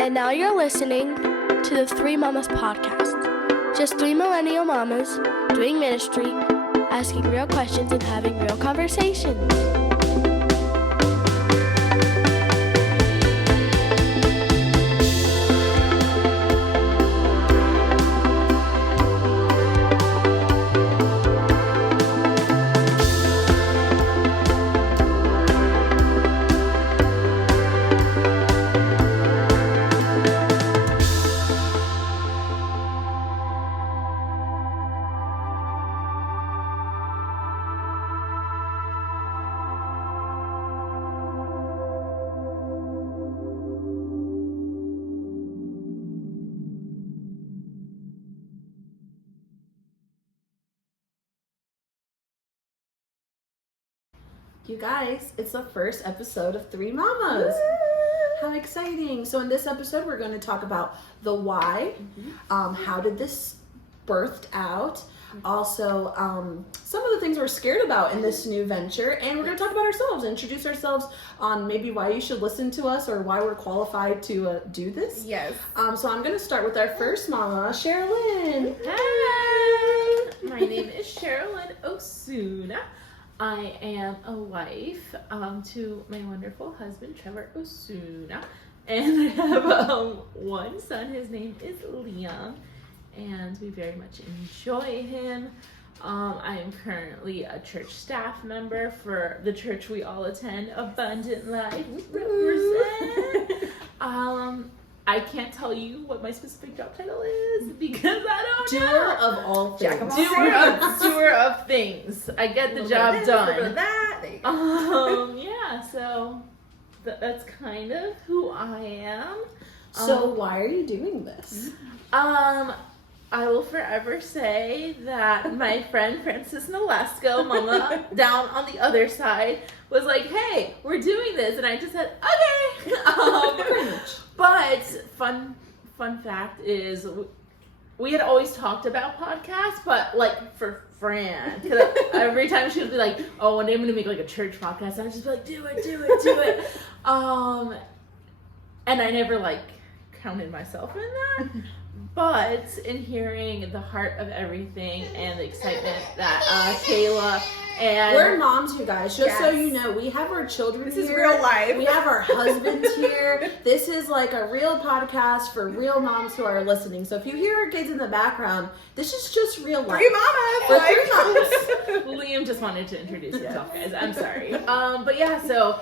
And now you're listening to the Three Mamas podcast. Just three millennial mamas doing ministry, asking real questions and having real conversations. You guys, it's the first episode of Three Mamas. How exciting. So in this episode, we're going to talk about the why, how did this birthed out, also some of the things we're scared about in this new venture, and we're going to talk about ourselves, introduce ourselves on maybe why you should listen to us or why we're qualified to do this. Yes. So I'm going to start with our first mama, Sherilyn. Hi. My name is Sherilyn Osuna. I am a wife to my wonderful husband, Trevor Osuna. And I have one son. His name is Liam. And we very much enjoy him. I am currently a church staff member for the church we all attend, Abundant Life. Represent. I can't tell you what my specific job title is because I don't know. Doer of all things. Doer of things. I get the job done. Yeah, so that's kind of who I am. So why are you doing this? I will forever say that my friend Francis Nolasco, mama, down on the other side, was like, hey, we're doing this. And I just said, okay. But fun fact is, we had always talked about podcasts, but like for Fran, because every time she would be like, oh, one day I'm going to make like a church podcast. And I'd just be like, do it. And I never like counted myself in that. But in hearing the heart of everything and the excitement that Kayla and... We're moms, you guys. Just so you know, we have our children here. This is real life. We have our husbands here. This is like a real podcast for real moms who are listening. So if you hear our kids in the background, this is just real life. Three mamas! We're three mamas. Liam just wanted to introduce himself, guys. I'm sorry. But yeah, so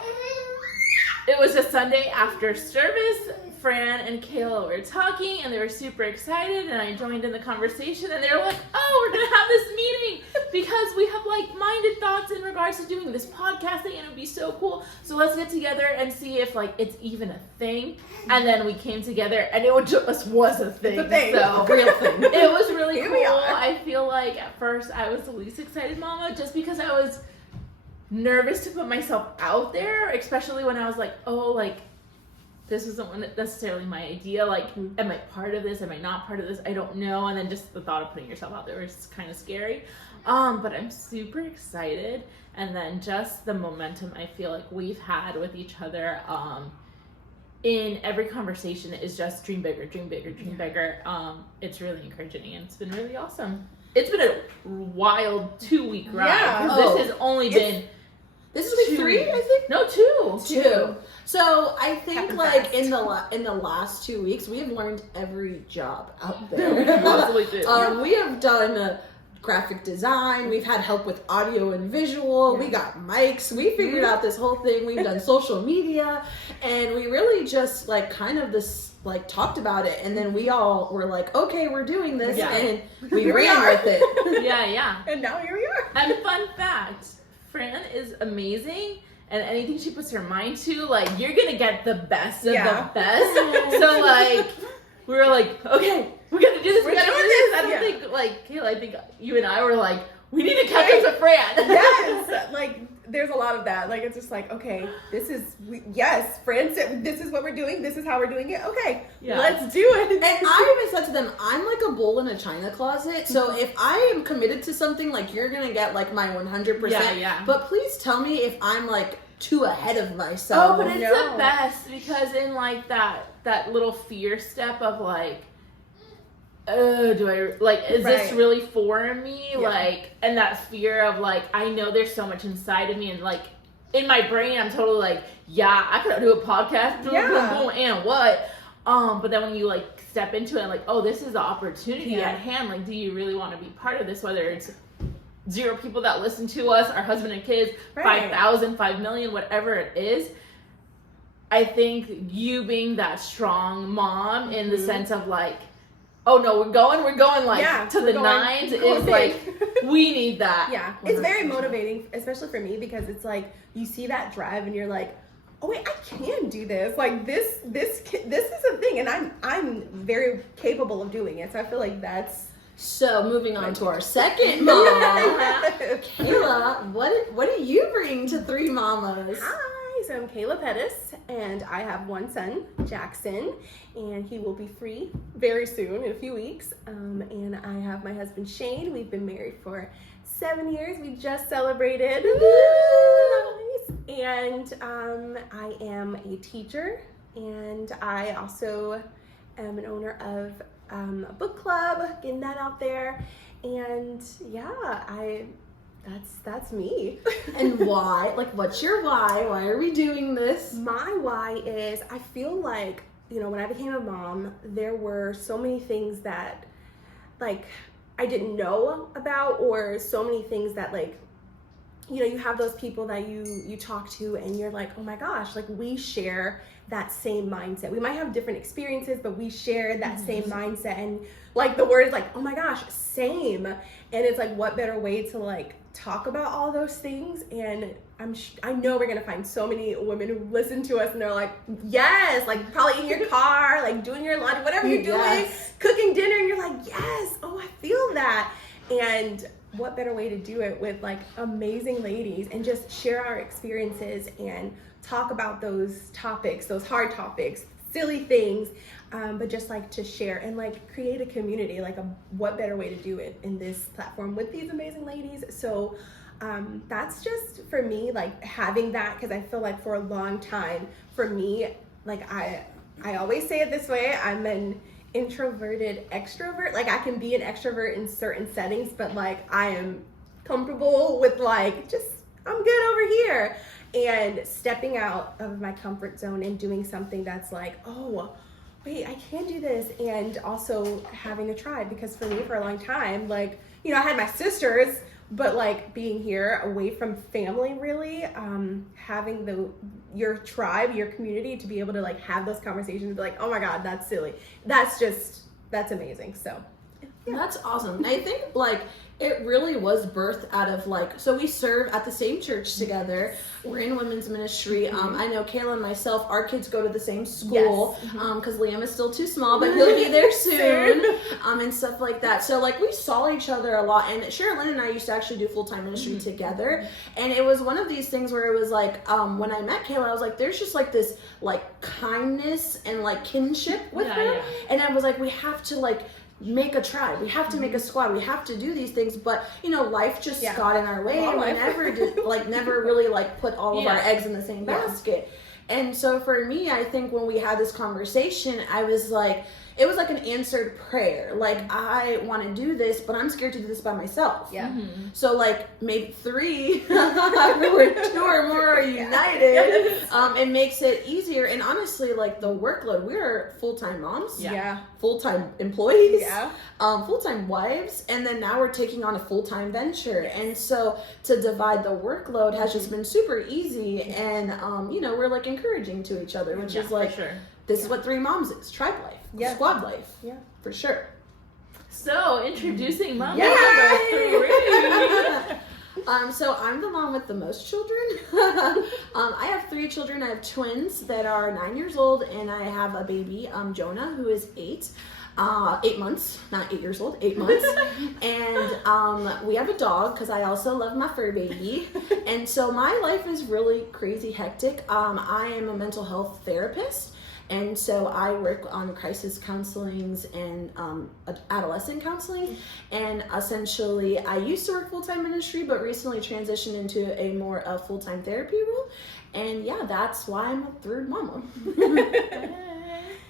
it was a Sunday after service. Fran and Kayla were talking and they were super excited, and I joined in the conversation, and they were like, oh, we're gonna have this meeting because we have like-minded thoughts in regards to doing this podcast thing, and it would be so cool, so let's get together and see if like it's even a thing. And then we came together and it just was a thing. So a real thing. It was really cool. I feel like at first I was the least excited mama, just because I was nervous to put myself out there, especially when I was like, oh, like this isn't necessarily my idea. Like, am I part of this? Am I not part of this? I don't know. And then just the thought of putting yourself out there is kind of scary. But I'm super excited. And then just the momentum I feel like we've had with each other in every conversation is just dream bigger, dream bigger, dream bigger. It's really encouraging, and it's been really awesome. It's been a wild 2-week ride. Yeah. This has only been... This is week 3, I think? No, 2. 2. So I think like fast. in the last 2 weeks, we have learned every job out there. We have done graphic design. We've had help with audio and visual. Yeah. We got mics. We figured out this whole thing. We've done social media, and we really just like kind of this like talked about it, and then we all were like, okay, we're doing this, and we ran with it. Yeah. And now here we are. And fun fact, Fran is amazing, and anything she puts her mind to, like, you're gonna get the best of the best. So like, we were like, okay, we're gonna do this. We gotta do this. I don't think like Kayla. I think you and I were like, we need to catch up to Fran. Yes, like there's a lot of that. Like it's just like, okay, Fran said this is what we're doing. This is how we're doing it. Okay, let's do it. And I even said to them, I'm like a bull in a china closet. So if I am committed to something, like you're gonna get like my 100%. Yeah. But please tell me if I'm like too ahead of myself. Oh, but it's the best because in like that little fear step of like, do I like, is this really for me? Yeah. Like, and that fear of like, I know there's so much inside of me, and like in my brain, I'm totally like, yeah, I could do a podcast, boom, and what? But then when you like step into it, like, oh, this is the opportunity at hand. Like, do you really want to be part of this? Whether it's 0 people that listen to us, our husband and kids, 5,000, 5 million, whatever it is. I think you being that strong mom in the sense of like, oh no, we're going like to the nines is like, we need that. Yeah, 100%. It's very motivating, especially for me, because it's like you see that drive and you're like, oh wait, I can do this. Like this is a thing, and I'm very capable of doing it. So I feel like that's. So moving on to our second mom, Kayla, what do you bring to Three Mamas? Hi, so I'm Kayla Pettis, and I have one son, Jackson, and he will be 3 very soon, in a few weeks. And I have my husband Shane. We've been married for 7 years. We just celebrated. And I am a teacher, and I also am an owner of a book club, getting that out there. And that's me. And why? Like, what's your why? Why are we doing this? My why is I feel like, when I became a mom, there were so many things that like I didn't know about, or so many things that like, you have those people that you talk to and you're like, oh my gosh, like we share that same mindset. We might have different experiences, but we share that same mindset. And like the word is like, oh my gosh, same. And it's like, what better way to like talk about all those things? And I know we're gonna find so many women who listen to us and they're like, yes, like probably in your car, like doing your lunch, whatever you're doing, cooking dinner, and you're like, yes, oh, I feel that. And what better way to do it with like amazing ladies and just share our experiences and talk about those topics, those hard topics, silly things, but just like to share and like create a community. Like what better way to do it in this platform with these amazing ladies? So that's just for me, like having that, because I feel like for a long time for me, like I always say it this way, I'm an introverted extrovert. Like I can be an extrovert in certain settings, but like I am comfortable with like just I'm good over here. And stepping out of my comfort zone and doing something that's like, oh wait, I can do this. And also having a tribe, because for me for a long time, like, I had my sisters, but like being here away from family, really, having your tribe, your community, to be able to like have those conversations and be like, oh my God, that's silly. That's amazing. So yeah. That's awesome. I think like it really was birthed out of like, so we serve at the same church together. We're in women's ministry. I know Kayla and myself, our kids go to the same school because Liam is still too small, but he'll be there soon, and stuff like that. So like we saw each other a lot, and Sherilyn and I used to actually do full-time ministry together. And it was one of these things where it was like, when I met Kayla, I was like, there's just like this like kindness and like kinship with her. Yeah. And I was like, we have to like make a tribe, we have to make a squad, we have to do these things, but life just got in our way, and we never really like put all of our eggs in the same basket. And so for me, I think when we had this conversation, I was like, it was like an answered prayer. Like, I want to do this, but I'm scared to do this by myself. Yeah. So like maybe 3 where 2 or more are united, it makes it easier. And honestly, like the workload, we're full-time moms, full-time employees, full-time wives, and then now we're taking on a full-time venture. And so to divide the workload has just been super easy. And we're like encouraging to each other, which is like, this is what 3 moms is, tribe life, squad life, for sure. So introducing mom number 3. So I'm the mom with the most children. I have 3 children. I have twins that are 9 years old, and I have a baby, Jonah, who is 8 months, not 8 years old, 8 months. And we have a dog, because I also love my fur baby. And so my life is really crazy hectic. I am a mental health therapist. And so I work on crisis counselings and adolescent counseling. And essentially, I used to work full-time ministry, but recently transitioned into a more full-time therapy role. And yeah, that's why I'm a third mama.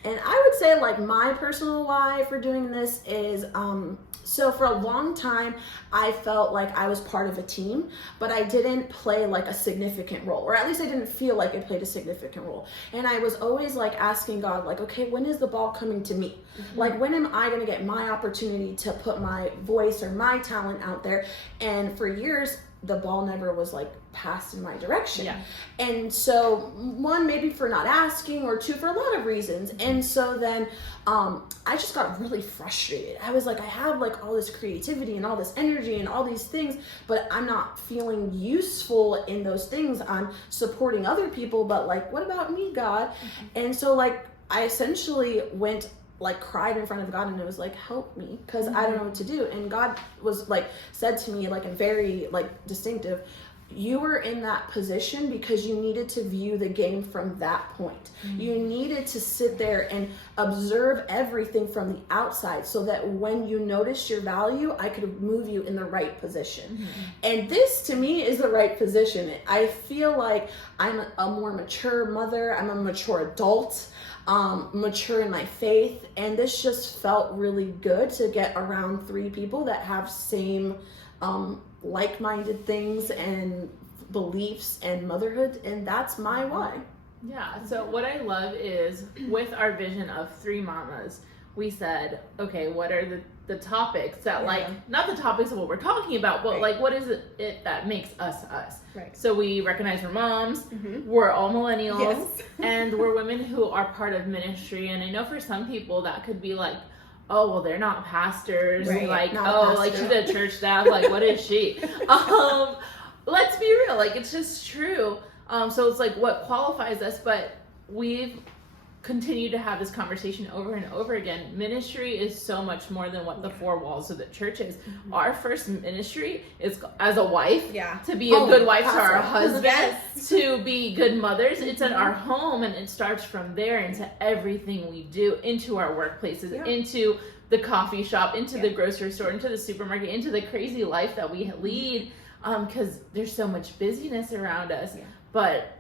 And I would say, like, my personal why for doing this is, so for a long time, I felt like I was part of a team, but I didn't play like a significant role, or at least I didn't feel like I played a significant role. And I was always like asking God, like, okay, when is the ball coming to me? Like, when am I going to get my opportunity to put my voice or my talent out there? And for years, the ball never was like passed in my direction. Yeah. And so one, maybe for not asking, or two, for a lot of reasons. And so then I just got really frustrated. I was like, I have like all this creativity and all this energy and all these things, but I'm not feeling useful in those things. I'm supporting other people, but like, what about me, God? And so like, I essentially went, like, cried in front of God, and it was like, help me, because I don't know what to do. And God was like, said to me, like, a very like distinctive, you were in that position because you needed to view the game from that point. You needed to sit there and observe everything from the outside, so that when you noticed your value, I could move you in the right position. And this to me is the right position. I feel like I'm a more mature mother, I'm a mature adult, mature in my faith, and this just felt really good to get around three people that have same like-minded things and beliefs and motherhood, and that's my why. Yeah, so what I love is, with our vision of three mamas, we said, okay, what are the topics that, like, not the topics of what we're talking about, but like, what is it that makes us us? Right. So we recognize we're moms, we're all millennials, and we're women who are part of ministry. And I know for some people that could be like, oh, well, they're not pastors, like, oh, like, she's a church staff, like, what is she? Let's be real, like, it's just true. So it's like, what qualifies us? But we've continue to have this conversation over and over again. Ministry is so much more than what the four walls of the church is. Our first ministry is as a wife, to be a good wife to our husband, to be good mothers. It's at our home, and it starts from there into everything we do, into our workplaces, into the coffee shop, into the grocery store, into the supermarket, into the crazy life that we lead, because there's so much busyness around us. But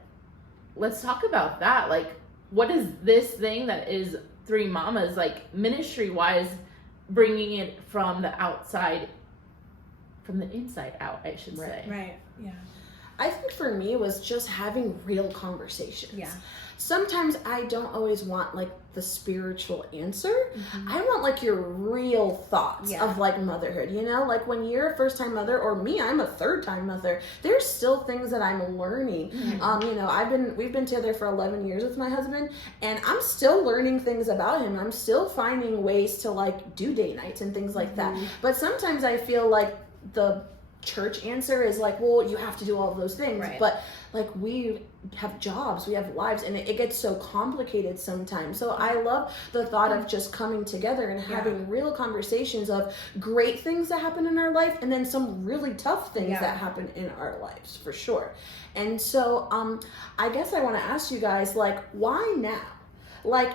let's talk about that. Like, what is this thing that is Three Mamas, like, ministry-wise, bringing it from the outside, from the inside out, I should say. Right, yeah. I think for me it was just having real conversations. Yeah. Sometimes I don't always want like the spiritual answer. I want like your real thoughts of like motherhood, you know? Like when you're a first time mother, or me, I'm a third time mother, there's still things that I'm learning. You know, we've been together for 11 years with my husband, and I'm still learning things about him. I'm still finding ways to like do date nights and things like that. But sometimes I feel like the church answer is like, well, you have to do all of those things, but like we have jobs, we have lives, and it gets so complicated sometimes. So I love the thought of just coming together and having real conversations of great things that happen in our life, and then some really tough things that happen in our lives, for sure. And so I guess I want to ask you guys, like, why now? Like,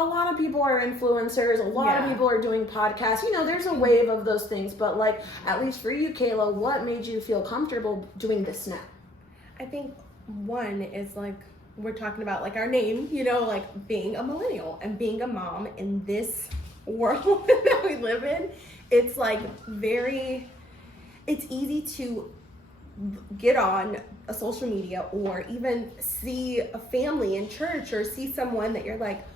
a lot of people are influencers, a lot of people are doing podcasts, you know, there's a wave of those things, but like, at least for you, Kayla, what made you feel comfortable doing this now? I think one is like, we're talking about like our name, you know, like being a millennial and being a mom in this world that we live in. It's like it's easy to get on a social media, or even see a family in church, or see someone that you're like,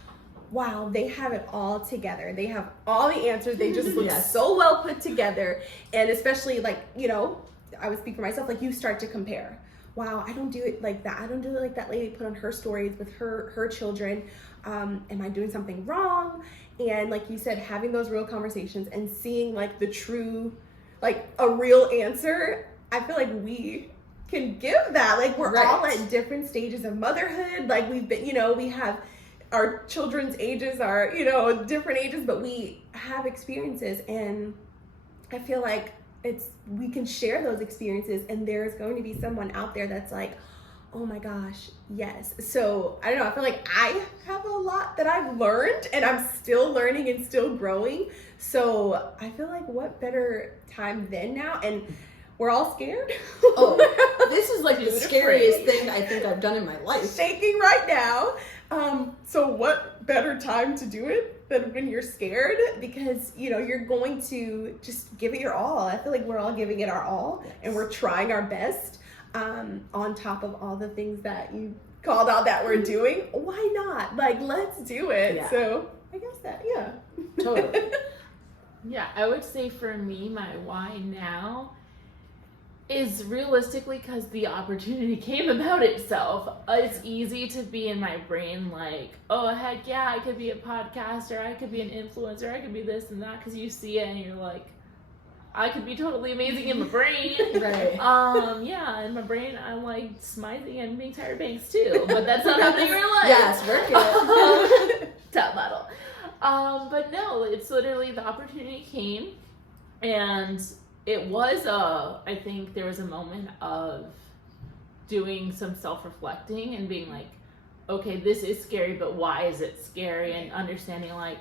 wow, they have it all together. They have all the answers. They just look so well put together. And especially like, you know, I would speak for myself, like you start to compare. Wow, I don't do it like that. I don't do it like that lady put on her stories with her children. Am I doing something wrong? And like you said, having those real conversations and seeing like the true, like a real answer, I feel like we can give that. Like we're all at different stages of motherhood. Like we've been, you know, we have our children's ages are, you know, different ages, but we have experiences, and I feel like we can share those experiences, and there's going to be someone out there that's like, Oh my gosh, yes. So I don't know, I feel like I have a lot that I've learned and I'm still learning and still growing. So I feel like what better time than now? And we're all scared. Oh, this is like the scariest thing I think I've done in my life. Shaking right now. So what better time to do it than when you're scared? Because, you know, you're going to just give it your all. I feel like we're all giving it our all, and we're trying our best. On top of all the things that you called out that we're doing, why not? Like, let's do it. Yeah. So I guess that, yeah. Totally. Yeah, I would say for me, my why now is realistically because the opportunity came about itself. It's easy to be in my brain like, oh, heck yeah, I could be a podcaster, I could be an influencer, I could be this and that, because you see it and you're like, I could be totally amazing in my brain. Right. Yeah, in my brain, I'm like smizing and being Tyra Banks too, but that's not happening in real life. Yes, work it. Top model. But no, it's literally the opportunity came, and it was I think there was a moment of doing some self-reflecting and being like, okay, this is scary, but why is it scary? And understanding like,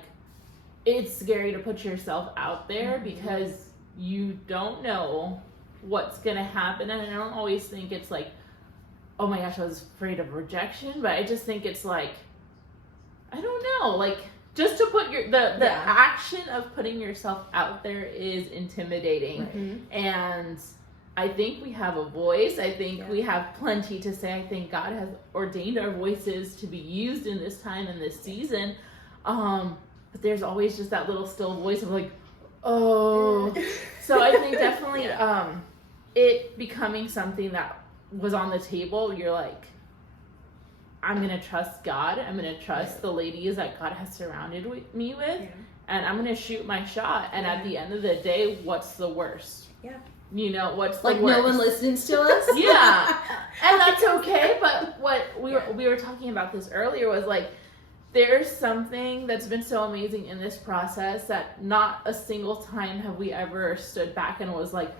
it's scary to put yourself out there because you don't know what's gonna happen. And I don't always think it's like, oh my gosh, I was afraid of rejection, but I just think it's like, I don't know, like just to put the action of putting yourself out there is intimidating. Right. And I think we have a voice. I think we have plenty to say. I think God has ordained our voices to be used in this time and this season. But there's always just that little still voice of like, oh. So I think definitely it becoming something that was on the table, you're like, I'm going to trust God. I'm going to trust the ladies that God has surrounded me with. Yeah. And I'm going to shoot my shot. And at the end of the day, what's the worst? Yeah. You know, what's the worst? Like no one listens to us? Yeah. And that's okay. But what we were talking about this earlier was like, there's something that's been so amazing in this process that not a single time have we ever stood back and was like,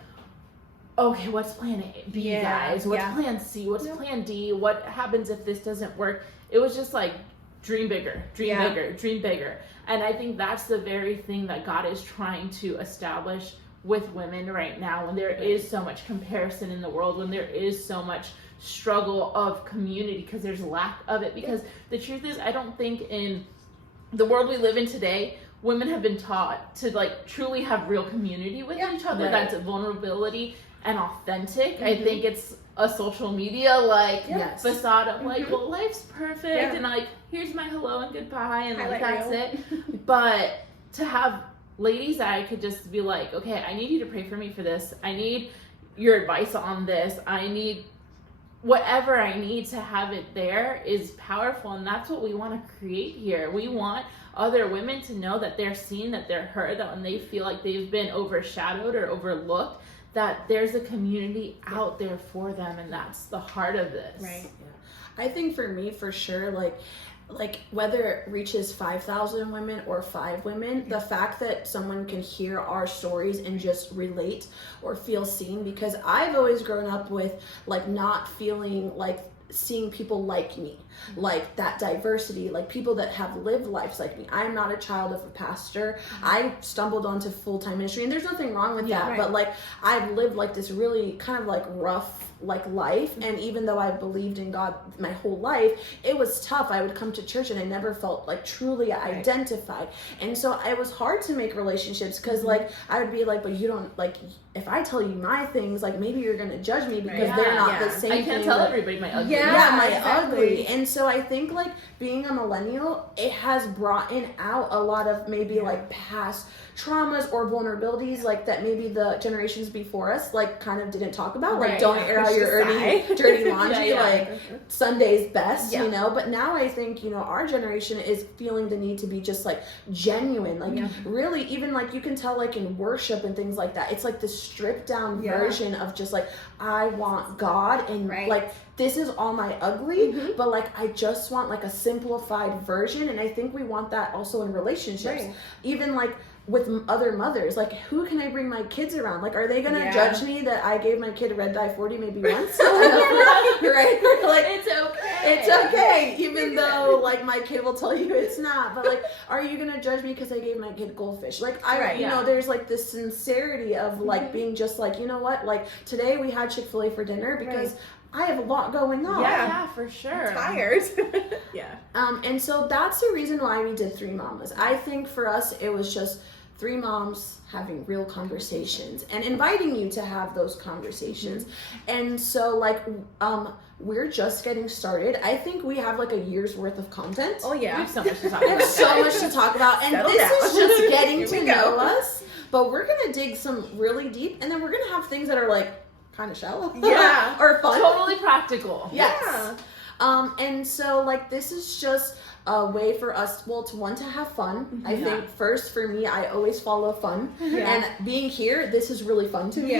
okay, what's plan B, guys? What's plan C? What's plan D? What happens if this doesn't work? It was just like, dream bigger, dream bigger, dream bigger. And I think that's the very thing that God is trying to establish with women right now, when there is so much comparison in the world, when there is so much struggle of community, because there's lack of it. Because the truth is, I don't think in the world we live in today, women have been taught to like truly have real community with each other. Right. That's vulnerability and authentic. I think it's a social media like facade of like, well, life's perfect and like, here's my hello and goodbye and like that's it. But to have ladies that I could just be like, okay, I need you to pray for me for this. I need your advice on this. I need whatever I need to have it there is powerful. And that's what we want to create here. We want other women to know that they're seen, that they're heard, that when they feel like they've been overshadowed or overlooked, that there's a community out there for them. And that's the heart of this. Right. Yeah. I think for me, for sure, like whether it reaches 5,000 women or 5 women, the fact that someone can hear our stories and just relate or feel seen, because I've always grown up with like not feeling like seeing people like me, like that diversity, like people that have lived lives like me. I'm not a child of a pastor. I stumbled onto full-time ministry, and there's nothing wrong with that, but like I've lived like this really kind of like rough like life, and even though I believed in God my whole life, it was tough. I would come to church and I never felt like truly identified, and so it was hard to make relationships, because like I would be like, but you don't, like, if I tell you my things, like maybe you're gonna judge me because they're not the same. I can't tell everybody my ugly. Ugly. And so I think like being a millennial, it has brought out a lot of maybe like past traumas or vulnerabilities like that maybe the generations before us like kind of didn't talk about, like don't air out your dirty laundry, like Sunday's best, you know. But now I think, you know, our generation is feeling the need to be just like genuine, like really, even like you can tell like in worship and things like that, it's like this stripped down version of just like, I want God, and like this is all my ugly, but like I just want like a simplified version. And I think we want that also in relationships. Even like with other mothers, like, who can I bring my kids around? Like, are they gonna judge me that I gave my kid Red Dye 40 maybe once? Right? Like, it's okay. It's okay, even though, like, my kid will tell you it's not. But, like, are you gonna judge me because I gave my kid goldfish? Like, you know, there's, like, this sincerity of, like, being just like, you know what? Like, today we had Chick-fil-A for dinner because I have a lot going on. Yeah, for sure. I'm tired. And so that's the reason why we did Three Mamas. I think for us, it was just three moms having real conversations and inviting you to have those conversations. And so, like, we're just getting started. I think we have like a year's worth of content. Oh yeah, we have so much to talk about. There's so much to talk about, and Settle this down. is just getting to know us. But we're gonna dig some really deep, and then we're gonna have things that are like kind of shallow, or fun, totally practical. Yes. And so, like, this is just a way for us, well, to have fun. I think first for me, I always follow fun, and being here, this is really fun to me.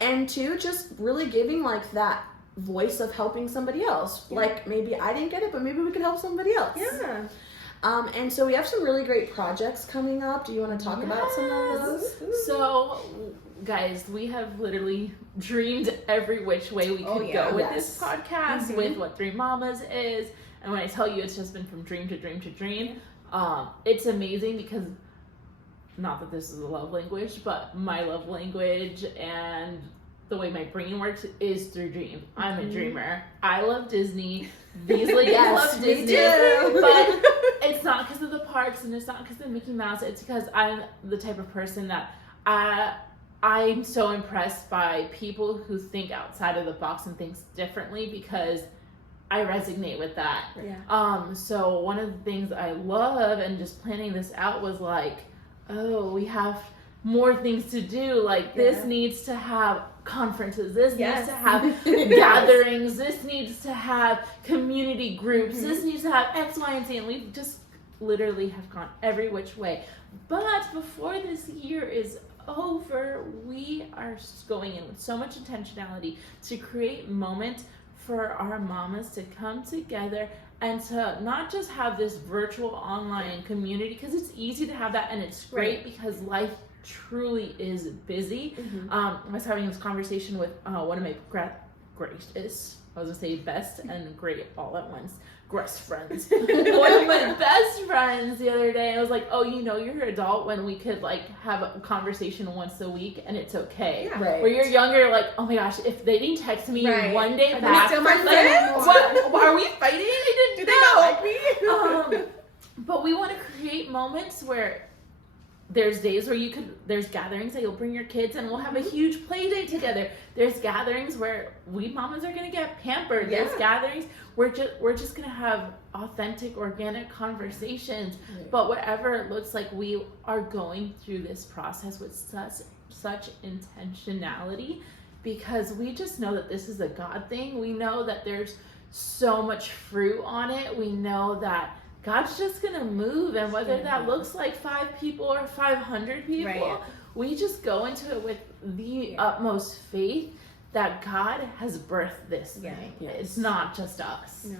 And two, just really giving like that voice of helping somebody else. Like, maybe I didn't get it, but maybe we can help somebody else. And so we have some really great projects coming up. Do you want to talk about some of those? So, guys, we have literally dreamed every which way we could go with this podcast, with what Three Mamas is. And when I tell you it's just been from dream to dream to dream, it's amazing because, not that this is a love language, but my love language and the way my brain works is through dream. I'm a dreamer. I love Disney. These ladies love Disney. But it's not because of the parks and it's not because of Mickey Mouse. It's because I'm the type of person that I'm so impressed by people who think outside of the box and thinks differently, because I resonate with that. So one of the things I love and just planning this out was like, oh, we have more things to do. Like, this needs to have conferences, this needs to have gatherings, this needs to have community groups, this needs to have X, Y, and Z, and we just literally have gone every which way. But before this year is over, we are going in with so much intentionality to create moments for our mamas to come together and to not just have this virtual online community, because it's easy to have that and it's great because life truly is busy. I was having this conversation with one of my greatest, I was gonna say best and great all at once, best friends. One of my best friends the other day, and I was like, oh, you know, you're an adult when we could like have a conversation once a week and it's okay. Where you're younger, like, oh my gosh, if they didn't text me one day back, still my friends? what are we fighting? I didn't Do they not like me? But we want to create moments where there's days where there's gatherings that you'll bring your kids and we'll have a huge play day together. There's gatherings where we mamas are gonna get pampered. There's gatherings we're just gonna have authentic, organic conversations. But whatever it looks like, we are going through this process with such intentionality, because we just know that this is a God thing. We know that there's so much fruit on it. We know that God's just gonna move, and whether that looks like 5 people or 500 people, we just go into it with the utmost faith that God has birthed this thing. It's not just us. No,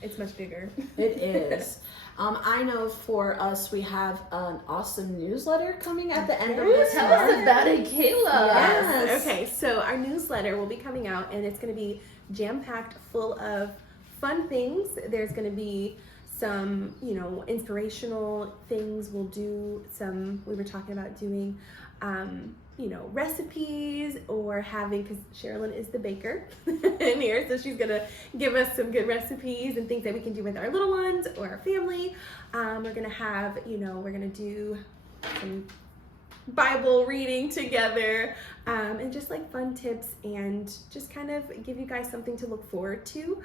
it's much bigger. It is. I know for us, we have an awesome newsletter coming at the end of this month. Tell us about it, Kayla. Yes. Okay, so our newsletter will be coming out, and it's going to be jam-packed full of fun things. There's going to be some, you know, inspirational things. We'll do some, we were talking about doing, you know, recipes, or having, because Sherilyn is the baker in here, so she's gonna give us some good recipes and things that we can do with our little ones or our family. We're gonna have, you know, we're gonna do some Bible reading together, and just like fun tips, and just kind of give you guys something to look forward to.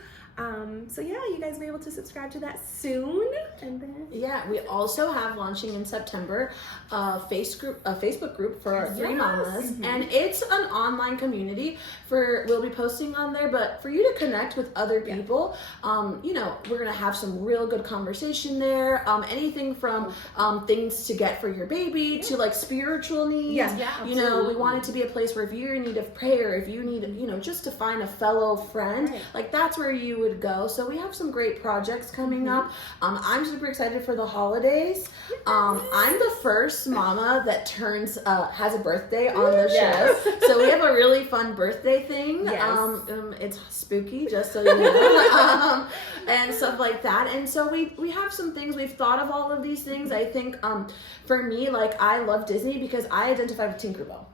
So yeah, you guys will be able to subscribe to that soon. And then we also have, launching in September, a Facebook group for our Three Mamas, and it's an online community we'll be posting on there, but for you to connect with other people. You know, we're gonna have some real good conversation there. Anything from things to get for your baby to like spiritual spiritual needs. Yes. Yeah, You know, we absolutely. want it to be a place where if you're in need of prayer, if you need, just to find a fellow friend, Right. like that's where you would go. So we have some great projects coming up. I'm super excited for the holidays. I'm the first mama that has a birthday on the Yes. show. So we have a really fun birthday thing. Yes. It's spooky, just so you know. And stuff like that. And so we have some things. We've thought of all of these things. I think for me, like, I love Disney because I identify with Tinkerbell.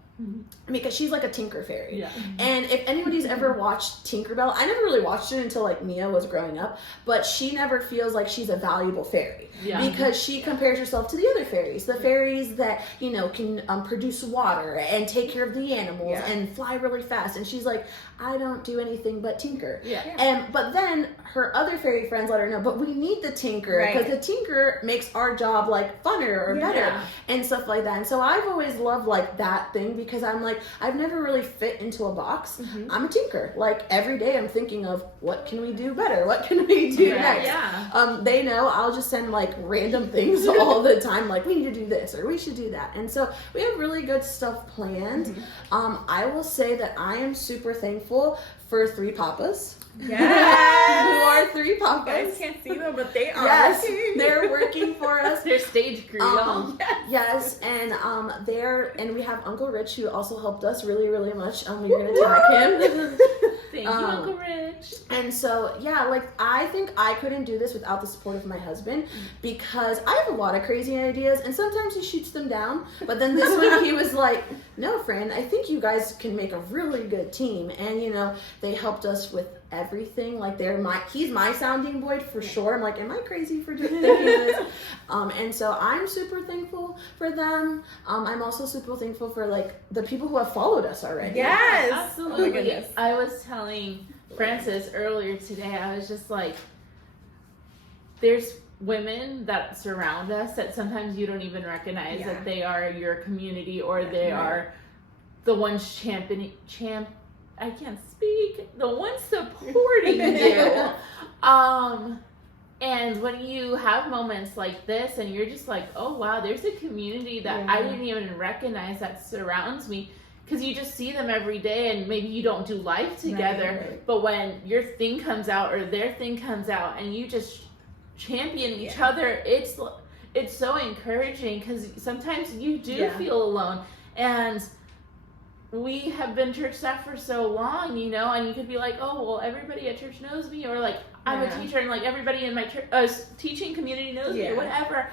Because she's like a tinker fairy. Yeah. And if anybody's ever watched Tinkerbell, I never really watched it until like Mia was growing up, but she never feels like she's a valuable fairy. Yeah. Because she compares herself to the other fairies, the fairies that, can produce water and take care of the animals and fly really fast. And she's like, I don't do anything but tinker. Yeah. But then her other fairy friends let her know, but we need the tinker because the tinker makes our job like funner or better and stuff like that. And so I've always loved like that thing because I'm like, I've never really fit into a box. I'm a tinker. Like every day I'm thinking of what can we do better? What can we do next? Yeah. They know I'll just send like random things all the time, like we need to do this or we should do that. And so we have really good stuff planned. I will say that I am super thankful for 3 papas. Yes. Who are 3 You papas? guys can't see them, but they are. Yes, working. they're working for us. Their stage crew. Yes, and and we have Uncle Rich who also helped us really, really much. We're gonna tag him. Thank you, Uncle Rich. And so, like, I think I couldn't do this without the support of my husband because I have a lot of crazy ideas and sometimes he shoots them down. But then this week he was like, no, friend, I think you guys can make a really good team. And, they helped us with everything. Like, he's my sounding board for sure. I'm like, am I crazy for thinking this? And so I'm super thankful for them. I'm also super thankful for, like, the people who have followed us already. Yes. Absolutely. Oh my goodness. I was telling Francis earlier today, I was just like, there's women that surround us that sometimes you don't even recognize that they are your community or they are the ones I can't speak, the ones supporting you. And when you have moments like this and you're just like, oh wow, there's a community that I didn't even recognize that surrounds me. Because you just see them every day and maybe you don't do life together, but when your thing comes out or their thing comes out and you just champion each other, it's so encouraging because sometimes you do feel alone. And we have been church staff for so long, and you could be like, oh, well, everybody at church knows me, or like, I'm a teacher and like everybody in my teaching community knows me or whatever,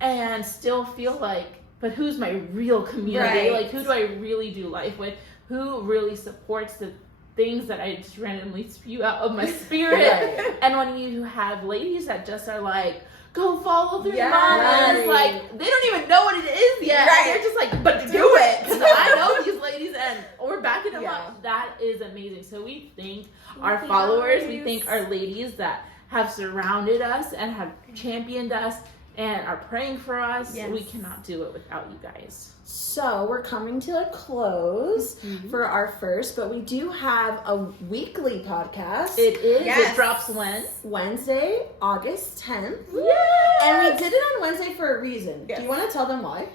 and still feel like, but who's my real community? Right. Like, who do I really do life with? Who really supports the things that I just randomly spew out of my spirit? And when you have ladies that just are like, go follow their mamas, like, they don't even know what it is yet. They're just like, but do it. So I know these ladies and we're backing them up. That is amazing. So we thank our followers. We thank our ladies that have surrounded us and have championed us and are praying for us. We cannot do it without you guys. So we're coming to a close for our first, but we do have a weekly podcast. It is. It drops when? Wednesday, August 10th. Yes! And we did it on Wednesday for a reason. Yes. Do you want to tell them why?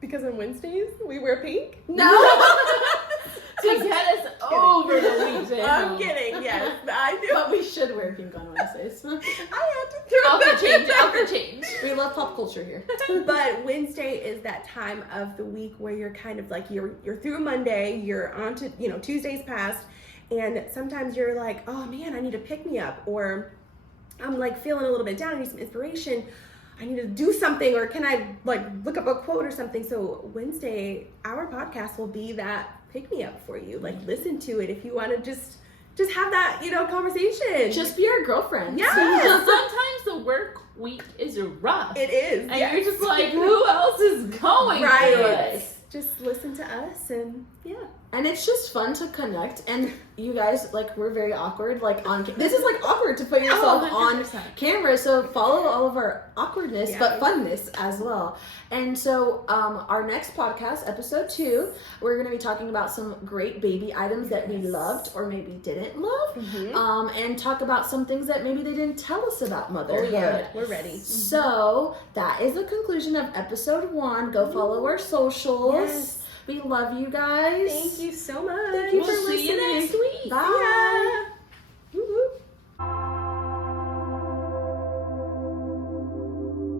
Because on Wednesdays we wear pink. No! To get us over the weekend. I'm kidding. Yes, I do. But we should wear pink on Wednesdays. I have to throw Out the change. We love pop culture here. But Wednesday is that time of the week where you're kind of like you're through Monday, you're on to Tuesday's passed, and sometimes you're like, oh man, I need to pick me up, or I'm like feeling a little bit down, I need some inspiration, I need to do something, or can I like look up a quote or something? So Wednesday, our podcast will be that pick me up for you. Like, listen to it if you want to just have that conversation. Just be our girlfriend. Yeah. Sometimes the work week is rough. It is. And you're just like, who else is going through it? Just listen to us and And it's just fun to connect. And you guys, like, we're very awkward. Like, this is like awkward to put yourself on camera. So follow all of our awkwardness, but funness as well. And so our next podcast, episode 2, we're going to be talking about some great baby items that we loved or maybe didn't love. And talk about some things that maybe they didn't tell us about motherhood. Oh, yeah. We're ready. So that is the conclusion of episode 1. Go follow our socials. Yes. We love you guys. Thank you so much. Thank you for listening. See you next week. Bye. Yeah.